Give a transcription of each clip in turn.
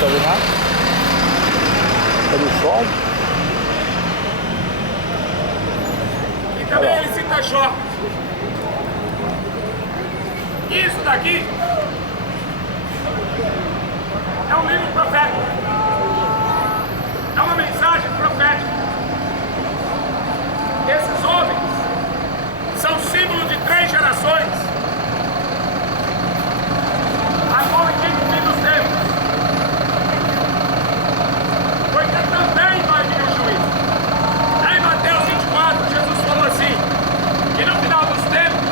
chove nada. Ele chove. E também ele cita Jó. Isso daqui é um livro profético. É uma mensagem profética. Esses homens são símbolo de 3 gerações. Agora em fim dos tempos. Porque também vai vir o juízo. Lá em Mateus 24, Jesus falou assim, que no final dos tempos,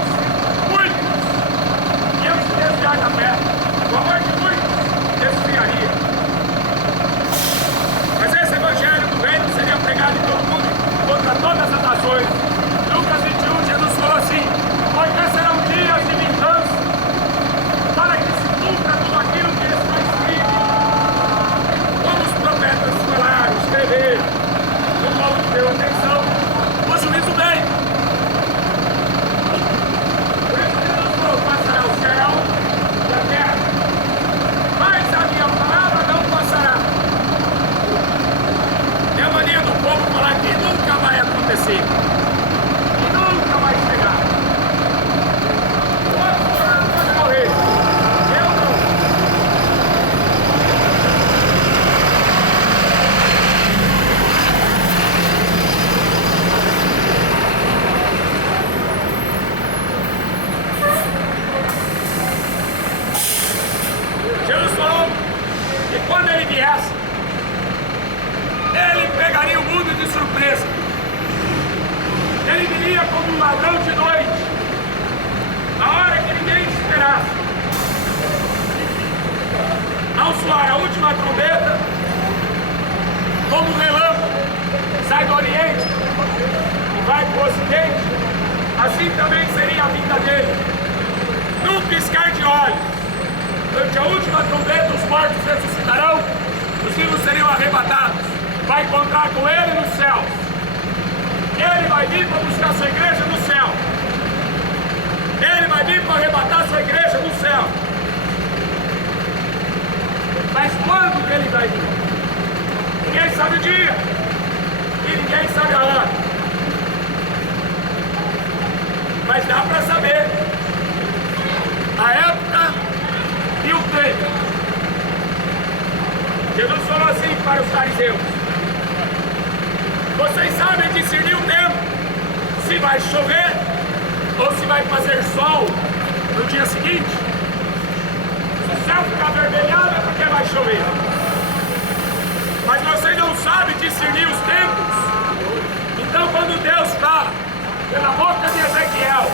muitos iam se desviar da fé. O amor de muitos desviaria. Mas esse evangelho do reino seria pregado em todo mundo, contra todas as nações. Lucas 21, Jesus falou assim, porque serão dias de vingança, para que se cumpra tudo aquilo que está escrito. Como os profetas falaram, escreveram, o povo deu atenção, o juízo vem. Por isso Jesus falou, passará o céu e a terra, mas a minha palavra não passará. É a mania do povo falar que nunca vai acontecer. E nunca vai chegar. O outro pode morrer. Eu não. Jesus falou que quando ele viesse, ele pegaria o mundo de surpresa. Ele viria como um ladrão de noite, a hora que ninguém esperasse. Ao soar a última trombeta, como um relâmpago, sai do Oriente e vai para o Ocidente, assim também seria a vinda dele. Num piscar de olhos, durante a última trombeta, os mortos ressuscitarão, os vivos seriam arrebatados. Vai encontrar com ele no céu. Ele vai vir para buscar sua igreja no céu. Ele vai vir para arrebatar sua igreja no céu. Mas quando que ele vai vir? Ninguém sabe o dia. E ninguém sabe a hora. Mas dá para saber a época e o tempo. Jesus falou assim para os fariseus: vocês sabem discernir o tempo, se vai chover ou se vai fazer sol no dia seguinte. Se o céu ficar avermelhado é porque vai chover. Mas vocês não sabem discernir os tempos. Então quando Deus fala pela boca de Ezequiel,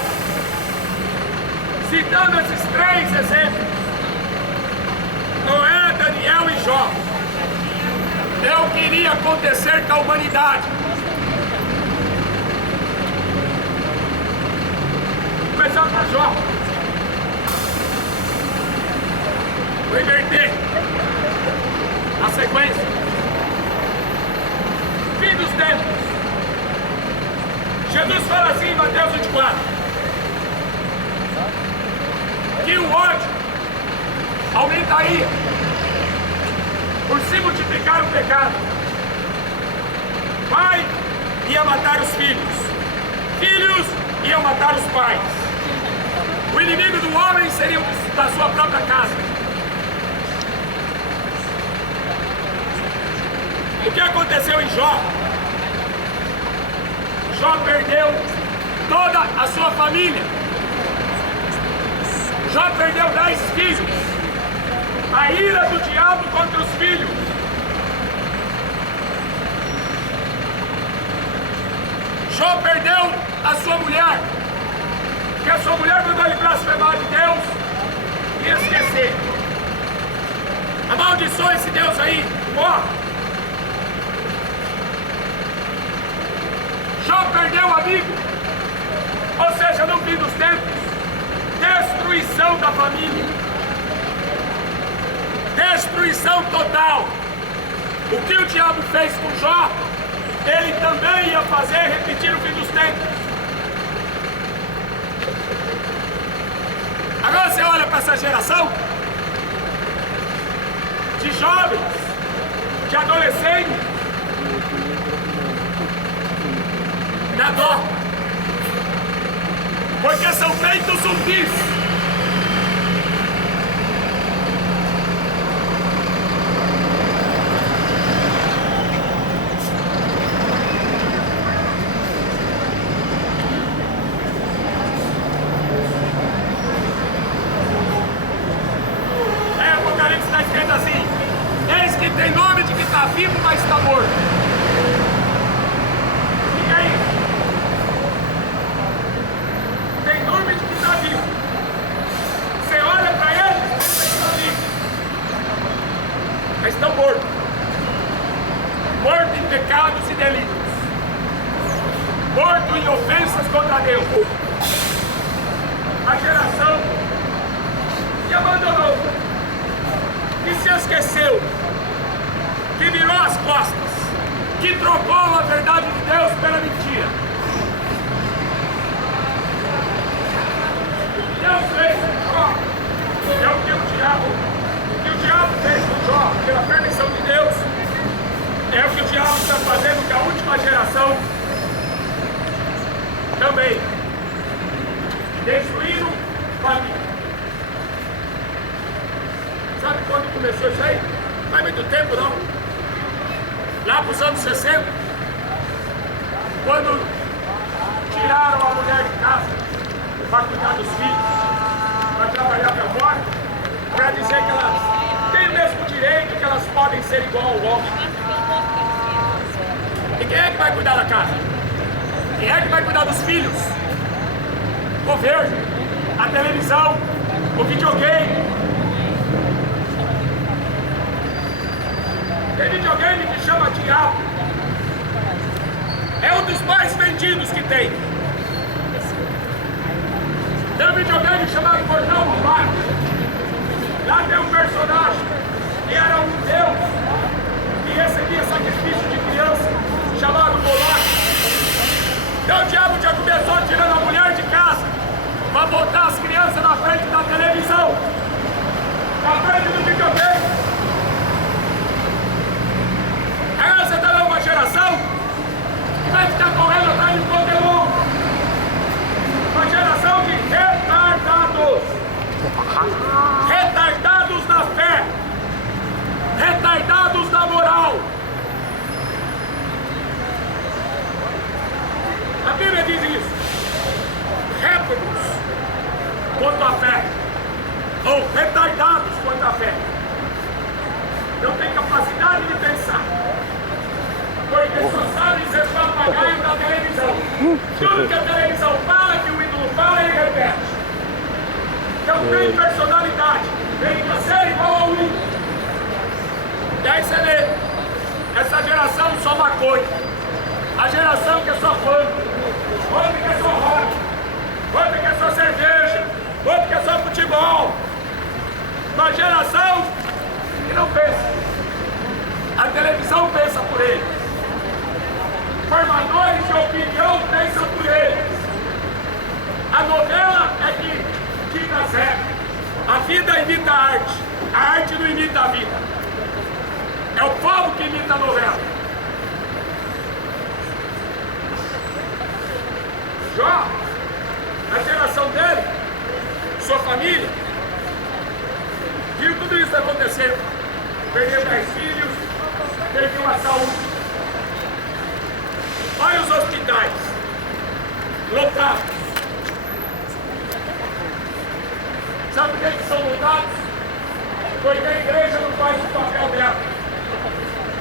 citando esses 3 exemplos, Noé, Daniel e Jó, é o que iria acontecer com a humanidade. Começar para Jó. Vou inverter a sequência. Fim dos tempos. Jesus fala assim em Mateus 24, que o ódio aumentaria por se multiplicar o pecado. Pai ia matar os filhos, filhos iam matar os pais. O inimigo do homem seria da sua própria casa. O que aconteceu em Jó? Jó perdeu toda a sua família. Jó perdeu 10 filhos. A ira do diabo contra os filhos. Jó perdeu a sua mulher, porque a sua mulher mandou ele blasfemar de Deus e esquecer. Amaldiçoa esse Deus aí, morre. Jó perdeu o amigo, ou seja, no fim dos tempos, destruição da família. Destruição total. O que o diabo fez com Jó, ele também ia fazer, repetir no fim dos tempos. Agora você olha para essa geração, de jovens, de adolescentes. Dá dó, porque são feitos zumbis. Apocalipse está escrito assim: eis que tem nome de que está vivo, mas está morto. E é isso. Tem nome de que está vivo. Você olha para eles e pensa que estão vivos, mas estão mortos. Mortos em pecados e delitos. Mortos em ofensas contra Deus. A geração que abandonou, que se esqueceu, que virou as costas, que trocou a verdade de Deus pela mentira. Deus fez com Jó, é o que o diabo fez com Jó, pela permissão de Deus, é o que o diabo está fazendo com a última geração também, destruindo família. Sabe quando começou isso aí? Não faz muito tempo não. Lá para os anos 60, quando tiraram a mulher de casa para cuidar dos filhos, para trabalhar para fora, para dizer que elas têm o mesmo direito, que elas podem ser igual ao homem. E quem é que vai cuidar da casa? Quem é que vai cuidar dos filhos? O governo, a televisão, o videogame. Tem videogame que chama Diabo. É um dos mais vendidos que tem. Tem um videogame chamado Mortal Kombat. Lá tem um personagem que era um deus que recebia sacrifício de criança, chamado Moloch. Então o diabo já começou tirando a mulher de casa para botar as crianças na frente da televisão, na frente do videogame. Agora você está vendo uma geração que vai ficar correndo atrás de Pokémon. Uma geração de retardados. Retardados na fé. Retardados na moral. A Bíblia diz isso. Réprobos quanto à fé. Ou retardados quanto à fé. Não tem capacidade de pensar. Porque só sabe ser papagaio da televisão. Tudo que a televisão fala, que o ídolo fala, ele repete. Então tem personalidade, tem que ser igual ao ídolo. E aí você vê, essa geração só maconha. A geração que é só funk, outra que é só rock, outra que é só cerveja, outra que é só futebol. Uma geração que não pensa. A televisão pensa por eles. Formadores de opinião pensam por eles. A novela é que dita as regras. A vida imita a arte não imita a vida. É o povo que imita a novela. Jó, a geração dele, sua família, viu tudo isso acontecer. Perdeu 10 filhos, perdeu a saúde. Olha os hospitais lotados. Sabe por que são lotados? Porque a igreja não faz o papel dela.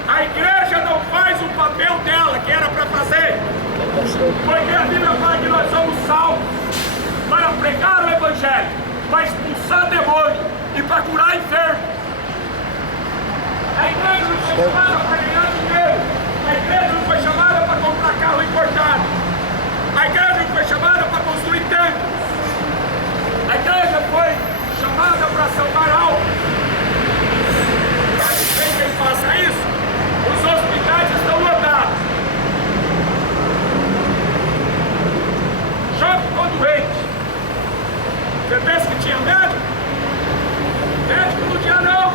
A igreja não faz o papel dela, que era para fazer. Porque a Bíblia fala que nós somos salvos para pregar o Evangelho, para expulsar demônio e para curar enfermos. A igreja não foi chamada para ganhar dinheiro. A igreja não foi chamada para comprar carro importado. A igreja não foi chamada para construir templos. A igreja foi chamada para salvar almas. Para que quem faça isso, os hospitais estão lotados. Jó ficou doente. Você pensa que tinha médico? Médico não tinha não.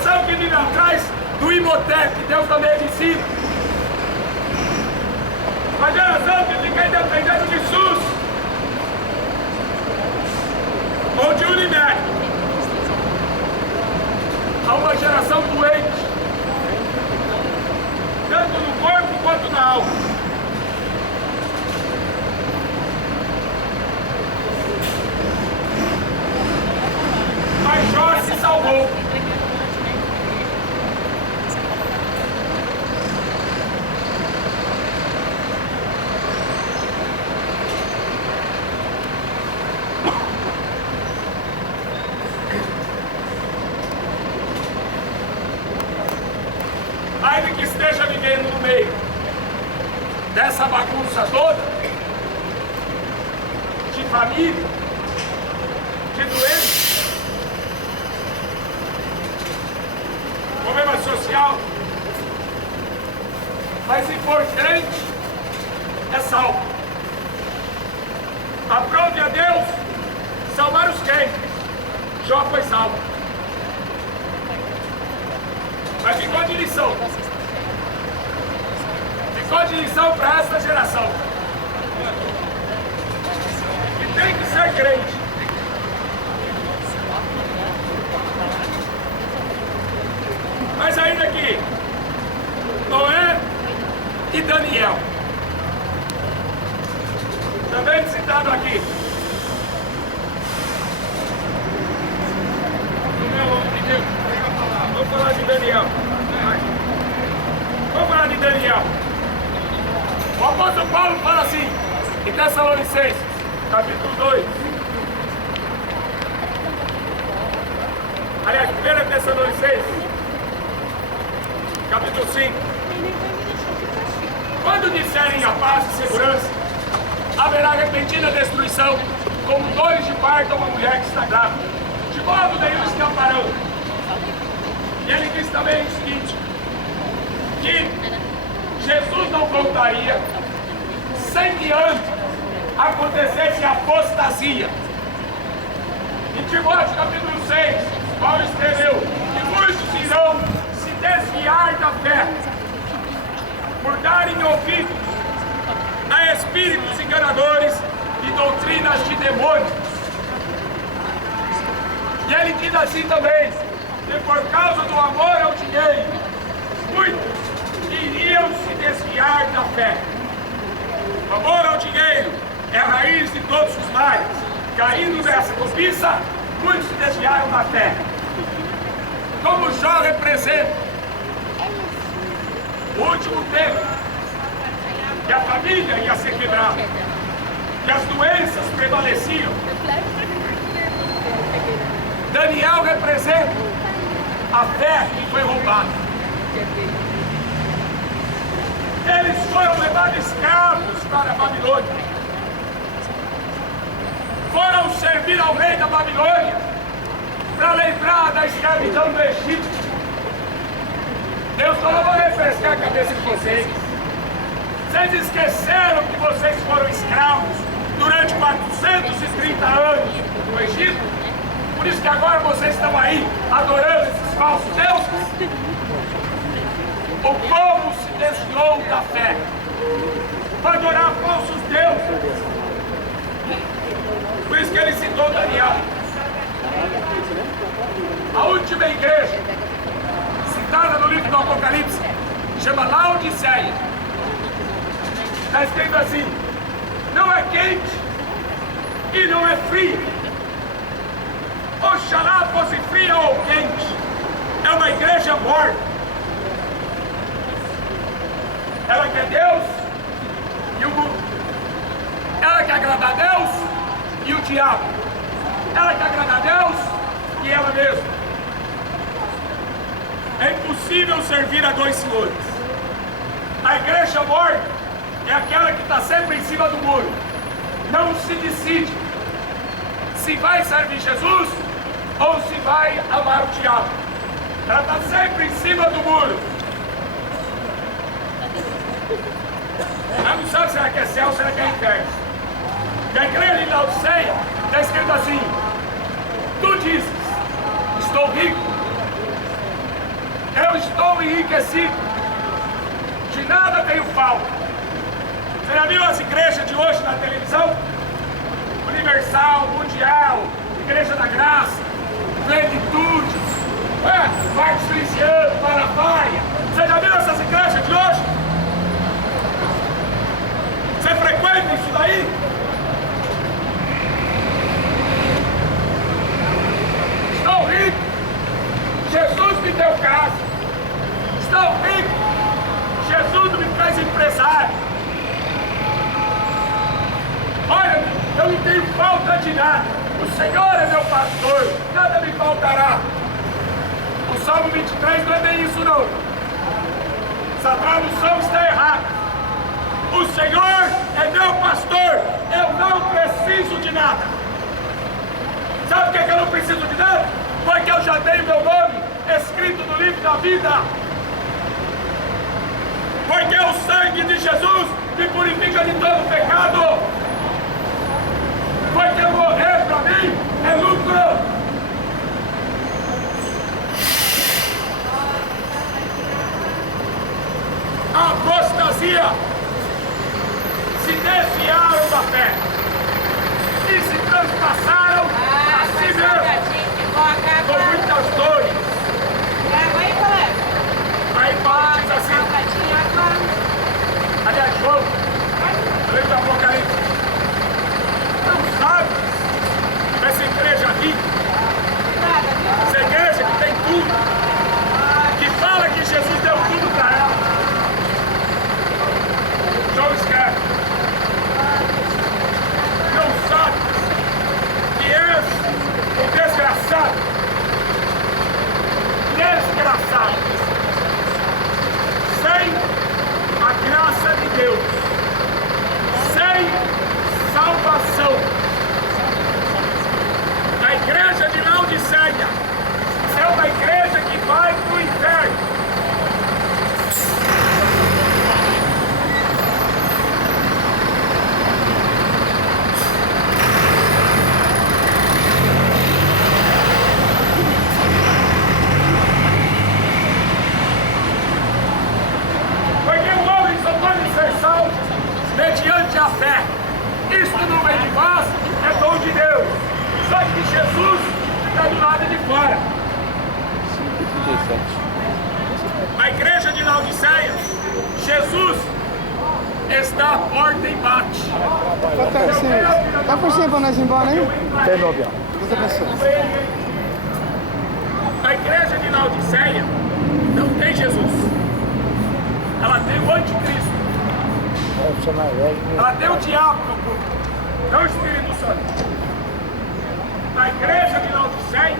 geração que vive atrás do Imhotep, que Deus também ensina. Uma geração que fica independendo de SUS ou de Unimed. Há uma geração doente, tanto no corpo quanto na alma. Mas Jó se salvou. Ainda que esteja vivendo no meio dessa bagunça toda, de família, de doença, problema social, mas se for crente, é salvo. Aprove a Deus salvar os crentes. Jó foi salvo. Mas ficou de lição. Ficou de lição para essa geração. E tem que ser crente. Mas ainda aqui, Noé e Daniel, também citado aqui. Vamos falar de Daniel. Vamos falar de Daniel. O apóstolo Paulo fala assim, em Tessalonicenses, capítulo 2. Aliás, 1 Tessalonicenses, capítulo 5. Quando disserem a paz e segurança, haverá repentina destruição, como dores de parto a uma mulher que está grávida. De modo nenhum escaparão. E ele diz também o seguinte, que Jesus não voltaria sem que antes acontecesse a apostasia. Em Timóteo capítulo 6, Paulo escreveu que muitos irão se desviar da fé por darem ouvidos a espíritos enganadores e doutrinas de demônios. E ele diz assim também, que por causa do amor ao dinheiro, muitos iriam se desviar da fé. O amor ao dinheiro é a raiz de todos os males. Caindo nessa cobiça, muitos se desviaram da fé. Como Jó representa o último tempo, que a família ia ser quebrada, que as doenças prevaleciam. Daniel representa a fé que foi roubada. Eles foram levados escravos para a Babilônia. Foram servir ao rei da Babilônia para lembrar da escravidão do Egito. Deus falou, vou refrescar a cabeça de vocês. Vocês esqueceram que vocês foram escravos durante 430 anos no Egito? Por isso que agora vocês estão aí adorando esses falsos deuses? O povo se desviou da fé para adorar falsos deuses. Por isso que ele citou Daniel. A última igreja citada no livro do Apocalipse chama Laodiceia. Está escrito assim, não é quente e não é frio. Oxalá fosse fria ou quente. É uma igreja morta. Ela quer Deus e o mundo. Ela quer agradar a Deus e o diabo. Ela quer agradar a Deus e ela mesma. É impossível servir a dois senhores. A igreja morta é aquela que está sempre em cima do muro. Não se decide se vai servir Jesus ou se vai amar o diabo. Ela está sempre em cima do muro. Ela não sabe se ela quer céu ou se ela quer inferno. E a igreja de Laodiceia está escrito assim, tu dizes, estou rico, Eu estou enriquecido. De nada tenho falta. Você já viu as igrejas de hoje na televisão? Universal, Mundial, Igreja da Graça, Plenitude, Marcos Feliciano, Malafaia. Você já viu essas igrejas de hoje? Você frequenta isso daí? Estou rico. Jesus me deu casa. Estou rico. Jesus me fez empresário. Olha, eu não tenho falta de nada. O Senhor é meu pastor, nada me faltará. O Salmo 23 não é bem isso não. Essa tradução está errada. O Senhor é meu pastor, eu não preciso de nada. Sabe por que eu não preciso de nada? Porque eu já tenho meu nome escrito no livro da vida. Porque o sangue de Jesus me purifica de todo pecado. Porque morrer para mim é lucro. A apostasia se desviaram da fé e se transpassaram a si mesmos com muitas dores. Aí Paulo diz assim, aliás, João, lembra do Apocalipse, não sabe essa igreja rica, essa igreja que tem tudo, que fala que Jesus deu tudo para ela. João escreve, não sabe que és um desgraçado, sem a graça de Deus, sem salvação. A igreja de Laodiceia é uma igreja que vai para o inferno. Mediante a fé. Isto não vem de nós, é dom de Deus. Só que Jesus está do lado de fora. A igreja de Laodiceia, Jesus está à porta e bate. Dá por cima para nós ir embora, hein? Tem nome, A igreja de Laodiceia não tem Jesus. Ela tem o anticristo. Ela tem o diabo no corpo, não o Espírito Santo. A igreja de Laodiceia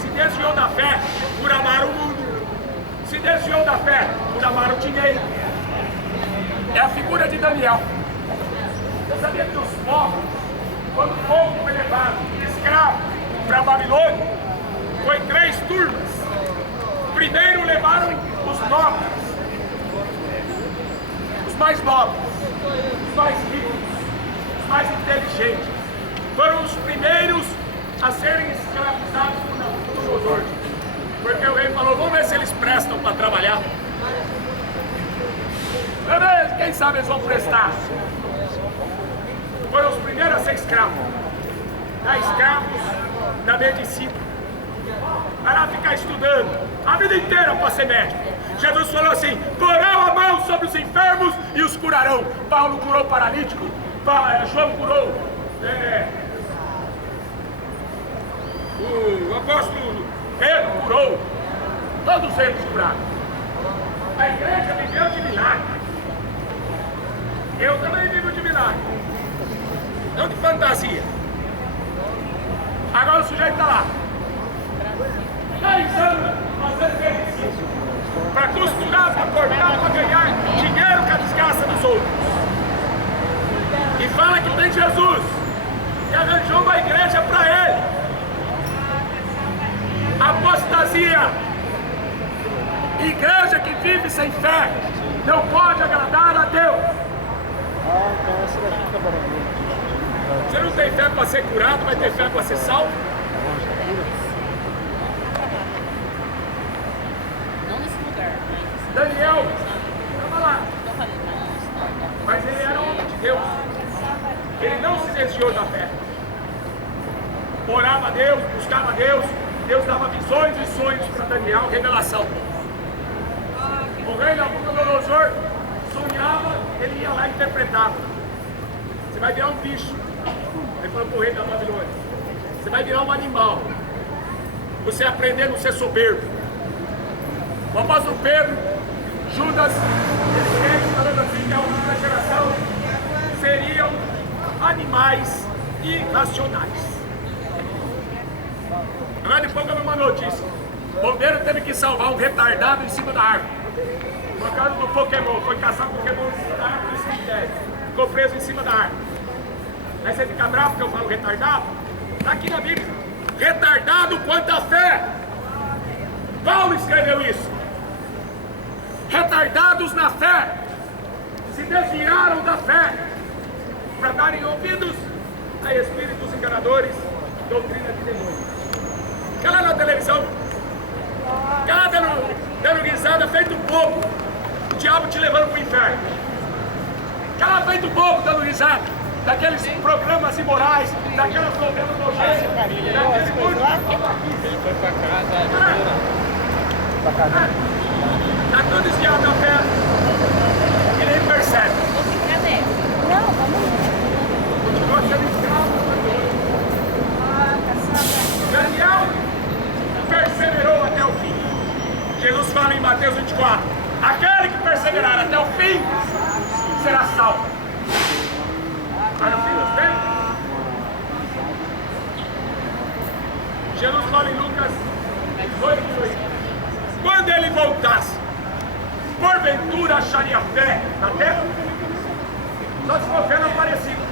se desviou da fé por amar o mundo, se desviou da fé por amar o dinheiro. É a figura de Daniel. Você sabia que os povos, quando o povo foi levado escravo para a Babilônia, foi 3 turmas. Primeiro levaram os nobres, os mais nobres, os mais ricos, os mais inteligentes. Foram os primeiros a serem escravizados por Nabucodonosor. Porque o rei falou, vamos ver se eles prestam para trabalhar. Quem sabe eles vão prestar. Foram os primeiros a ser escravos. Escravos da medicina. Para ficar estudando a vida inteira para ser médico. Jesus falou assim, porão a mão sobre os enfermos e os curarão. Paulo curou paralítico, João curou, o apóstolo Pedro curou, todos eles curaram. A igreja viveu de milagre. Eu também vivo de milagre, não de fantasia. Agora o sujeito está lá, 10 anos fazendo exercício, para costurar, para cortar, para ganhar dinheiro com a desgraça dos outros. E fala que tem Jesus, e arranjou uma igreja para ele. Apostasia. Igreja que vive sem fé não pode agradar a Deus. Você não tem fé para ser curado, vai ter fé para ser salvo? visões e sonhos para Daniel, revelação. O rei Nabucodonosor sonhava, ele ia lá e interpretava. Você vai virar um bicho. Ele falou para o rei da Babilônia: você vai virar um animal. Você aprender a não ser soberbo. O apóstolo Pedro, Judas, eles falando assim que a última geração seriam animais irracionais. Agora de pouco eu vi uma notícia. O bombeiro teve que salvar um retardado em cima da árvore. Por causa do Pokémon. Foi caçar Pokémon em cima da árvore do cemitério. Ficou preso em cima da árvore. Aí você fica bravo porque eu falo retardado? Está aqui na Bíblia. Retardado quanto à fé. Paulo escreveu isso. Retardados na fé. Se desviaram da fé para darem ouvidos a espíritos enganadores, doutrina de demônios. Fica lá na televisão, fica lá dando risada, feito bobo, o diabo te levando para o inferno. Fica lá feito bobo, dando risada, daqueles programas imorais, daquelas novelas nojentas, daquele mundo. Ele foi para casa. Está tudo desviado da fé e nem percebe. Cadê? Não, vamos lá. Continua sendo escravo. Daniel perseverou até o fim. Jesus fala em Mateus 24: aquele que perseverar até o fim será salvo. Mas no fim dos tempos, Jesus fala em Lucas 18: quando ele voltasse, porventura acharia fé na terra? Só se for fé não parecida.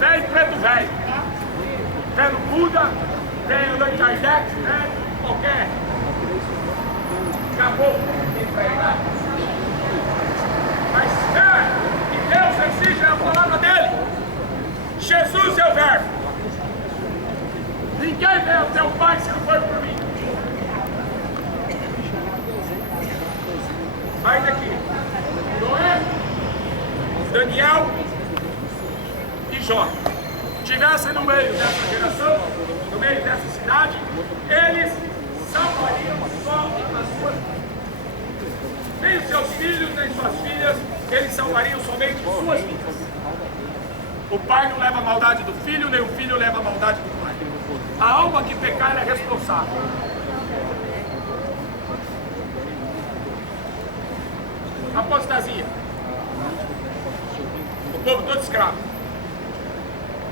Fé em preto velho, fé no Buda, fé em Allan Kardec, fé em qualquer caboclo empregado. Mas fé que Deus exige é a palavra dele. Jesus é o verbo. Ninguém vem até o Pai se não for por mim. Sai daqui. Noé, Daniel e Jó estivessem no meio dessa geração, no meio dessa cidade, eles salvariam só as suas vidas. Nem os seus filhos, nem suas filhas, eles salvariam somente suas vidas. O pai não leva a maldade do filho, nem o filho leva a maldade do pai. A alma que pecar, ela é responsável. Apostasia. O povo todo escravo.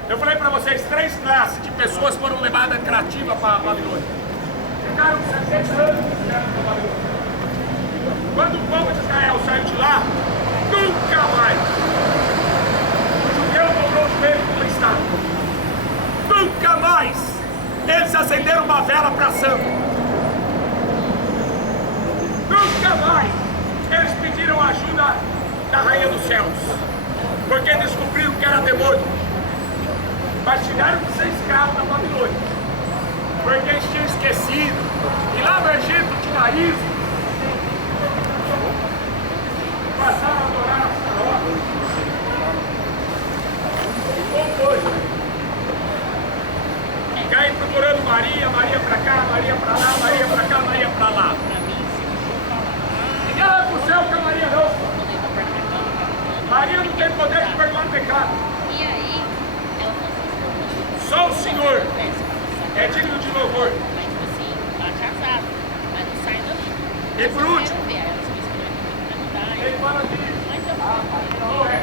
Eu falei para vocês, 3 classes de pessoas foram levadas cativa para a Babilônia. Ficaram 70 anos para a Babilônia. Quando o povo de Israel saiu de lá, nunca mais o judeu dobrou o joelho como estava. Nunca mais eles acenderam uma vela para santo. Nunca mais eles pediram a ajuda da Rainha dos Céus, porque descobriram que era demônio. Mas tiveram que ser escravos da Babilônia, porque eles tinham esquecido que lá no Egito tinha isso. Passaram a adorar a Faraó. Como foi? Fica aí procurando Maria, Maria pra cá, Maria pra lá, Maria pra cá, Maria pra lá. Ninguém vai pro céu com a Maria não. Maria não tem poder de perdoar pecado. E aí, ela falou assim, Só o Senhor é digno de louvor. mas tipo assim, tá casado, mas não sai dali. E por último, Quero ver, ela disse que vai mudar. ele fala de Mas eu Noé.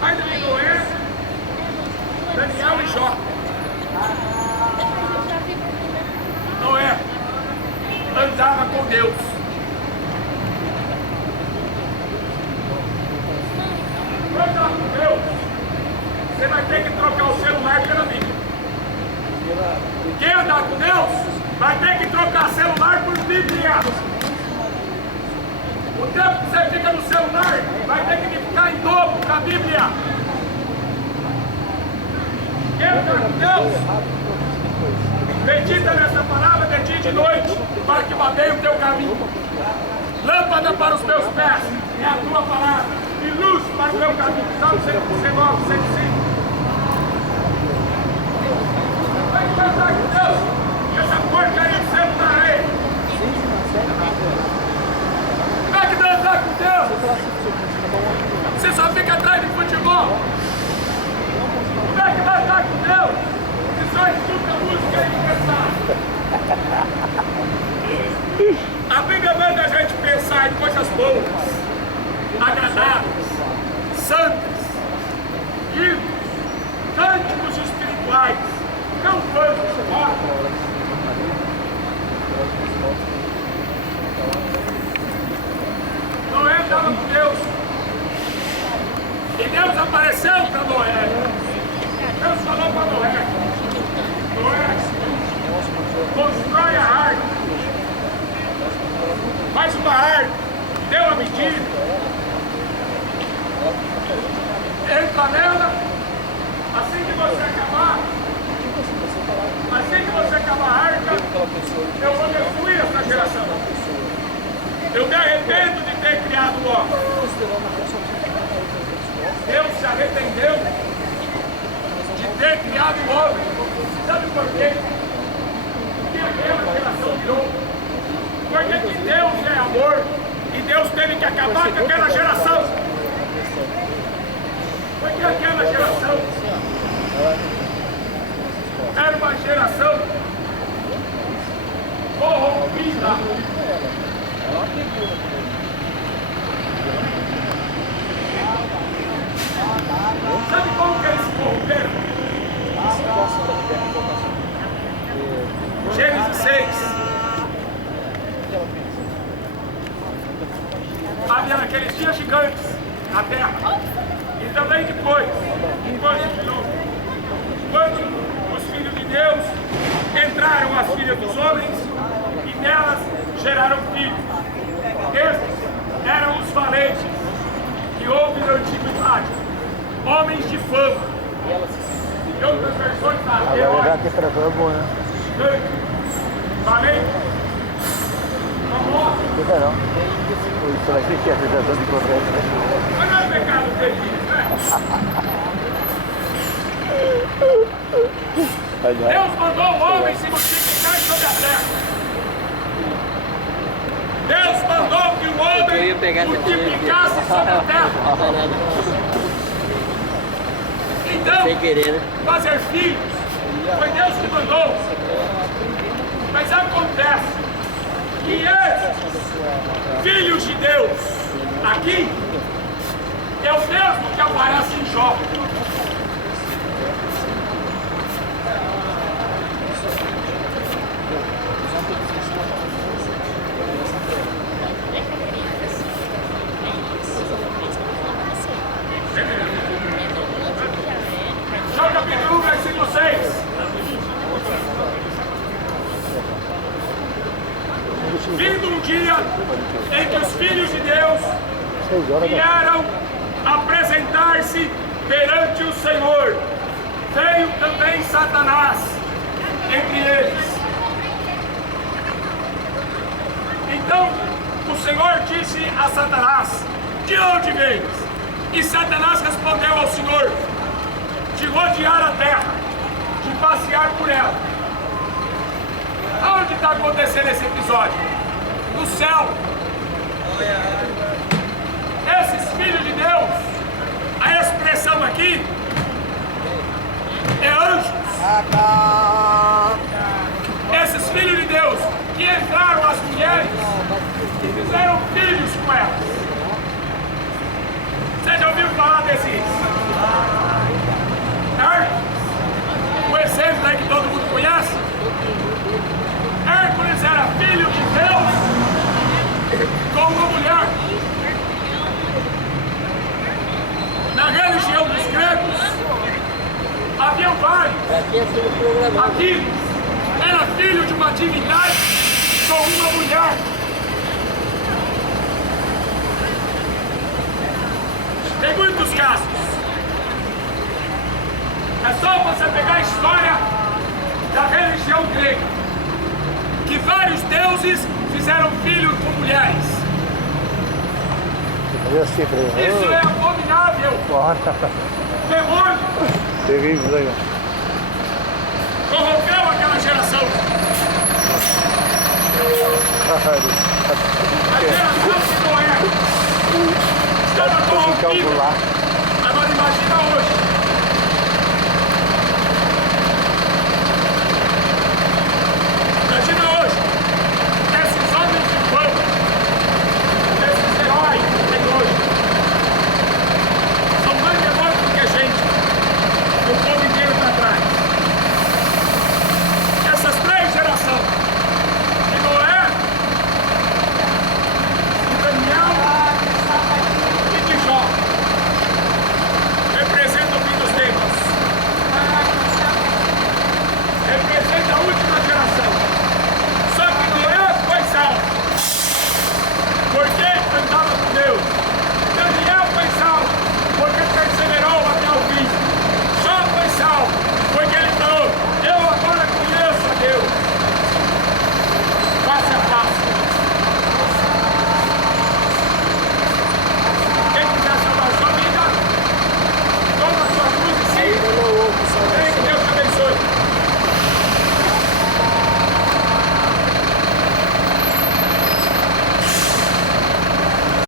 Mas de Noé, Daniel e Jó. Noé andava com Deus. Quando andar com Deus, você vai ter que trocar o celular pela Bíblia. Quem andar com Deus vai ter que trocar celular por Bíblia. O tempo que você fica no celular vai ter que ficar em dobro com a Bíblia. Quem andar com Deus, medita nessa palavra de dia e de noite, para que bateie o teu caminho. Lâmpada para os teus pés é a tua palavra, e luz para o teu caminho. Salmo 119, 105. Eu vou destruir essa geração. Eu me arrependo de ter criado o homem. Deus se arrependeu de ter criado o homem. Sabe por quê? Porque aquela geração virou. Porque que Deus é amor e Deus teve que acabar com aquela geração. Porque aquela geração era uma geração corrompida. Sabe como que eles se corromperam? Gênesis 6. Havia naqueles dias gigantes na terra. E também depois, quando os filhos de Deus entraram as filhas dos homens e nelas geraram filhos. Estes eram os valentes que houve na antiguidade, homens de fama. E outras versões da heróis, valente, famoso. Isso vai ser a sensação de progresso. Mas não é pecado ter isso, né? Deus mandou o homem se multiplicar sobre a terra. Deus mandou que o homem multiplicasse sobre a terra. Então, fazer filhos, foi Deus que mandou. Mas acontece que esses filhos de Deus aqui é o mesmo que aparece em Jó. Jó capítulo 1, versículo 6. Vindo um dia em que os filhos de Deus vieram apresentar-se perante o Senhor, veio também Satanás entre eles. Então o Senhor disse a Satanás: de onde vens? E Satanás respondeu ao Senhor: de rodear a terra, de passear por ela. Aonde está acontecendo esse episódio? No céu. Esses filhos de Deus, a expressão aqui é anjos. Esses filhos de Deus que entraram as mulheres e fizeram filhos com elas. Você já ouviu falar desses Hércules? O exemplo aí que todo mundo conhece. Hércules era filho de Deus com uma mulher. Na religião dos gregos, havia vários. Aquiles era filho de uma divindade com uma mulher. Tem muitos casos. É só você pegar a história da religião grega, que vários deuses fizeram filhos com mulheres. Isso é abominável. Demônio. Terrível, né? Corrompeu aquela geração. A geração de Noé estava corrompida. Agora imagina hoje. Imagina hoje, esses homens de fama, esses heróis que tem hoje, são mais demônios do que a gente, o povo inteiro para trás. Essas três gerações, de Noé, de Daniel e de Jó, representam o fim dos tempos, representa a última geração. Só que Noé foi salvo, porque andava